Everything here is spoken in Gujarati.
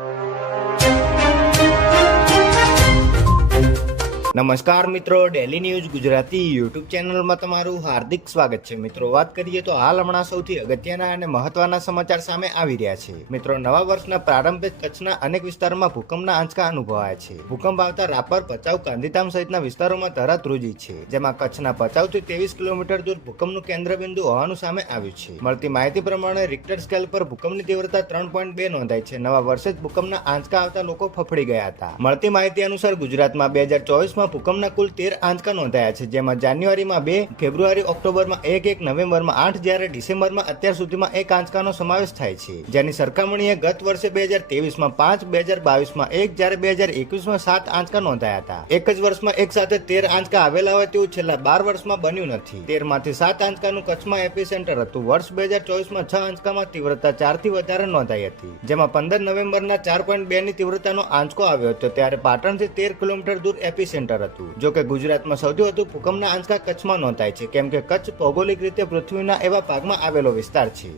you. નમસ્કાર મિત્રો ડેલી ન્યૂઝ ગુજરાતી યુટ્યુબ ચેનલમાં તમારું હાર્દિક સ્વાગત છે. મિત્રો, વાત કરીએ તો હાલ હમણાં સૌથી અગત્યના અને મહત્વના સમાચાર સામે આવી રહ્યા છે. મિત્રો, નવા વર્ષના પ્રારંભે કચ્છના અનેક વિસ્તારોમાં ભૂકંપના આંચકા અનુભવાયા છે. ભૂકંપ આવતા રાપર ભચાઉ ગાંધીધામ સહિતના વિસ્તારોમાં તરત રૂજી છે, જેમાં કચ્છના પચાવથી ત્રેવીસ કિલોમીટર દૂર ભૂકંપનું કેન્દ્રબિંદુ હોવાનું સામે આવ્યું છે. મળતી માહિતી પ્રમાણે રિક્ટર સ્કેલ પર ભૂકંપની તીવ્રતા ત્રણ પોઈન્ટ બે નોંધાઈ છે. નવા વર્ષે જ ભૂકંપના આંચકા આવતા લોકો ફફડી ગયા હતા. મળતી માહિતી અનુસાર ગુજરાતમાં બે હજાર ચોવીસમાં ભૂકંપના કુલ તેર આંચકા નોંધાયા છે, જેમાં જાન્યુઆરીમાં બે, ફેબ્રુઆરી, ઓક્ટોબરમાં એક એક, નવેમ્બરમાં આઠ, જ્યારે ડિસેમ્બરમાં અત્યાર સુધીમાં એક આંચકાનો સમાવેશ થાય છે. જેની સરખામણીએ ગત વર્ષે બે હજાર તેવીસમાં પાંચ, બે હજાર બાવીસમાં એક, જ્યારે બે હજાર એકવીસમાં સાત આંચકા નોંધાયા હતા. એક જ વર્ષમાં એક સાથે તેર આંચકા આવેલા હોય તેવું છેલ્લા બાર વર્ષમાં બન્યું નથી. તેરમાંથી સાત આંચકાનું કચ્છમાં એપી સેન્ટર હતું. વર્ષ બે હજાર ચોવીસમાં છ આંચકામાં તીવ્રતા ચારથી વધારે નોંધાઈ હતી. જેમાં પંદર નવેમ્બરના ચાર પોઈન્ટ બે ની તીવ્રતાનો આંચકો આવ્યો હતો, ત્યારે પાટણથી તેર કિલોમીટર દૂર એપી સેન્ટર હતું. જો કે ગુજરાતમાં સૌથી વધુ ભૂકંપના આંચકા કચ્છમાં નોંધાય છે, કેમ કે કચ્છ ભૌગોલિક રીતે પૃથ્વીના એવા ભાગમાં આવેલો વિસ્તાર છે.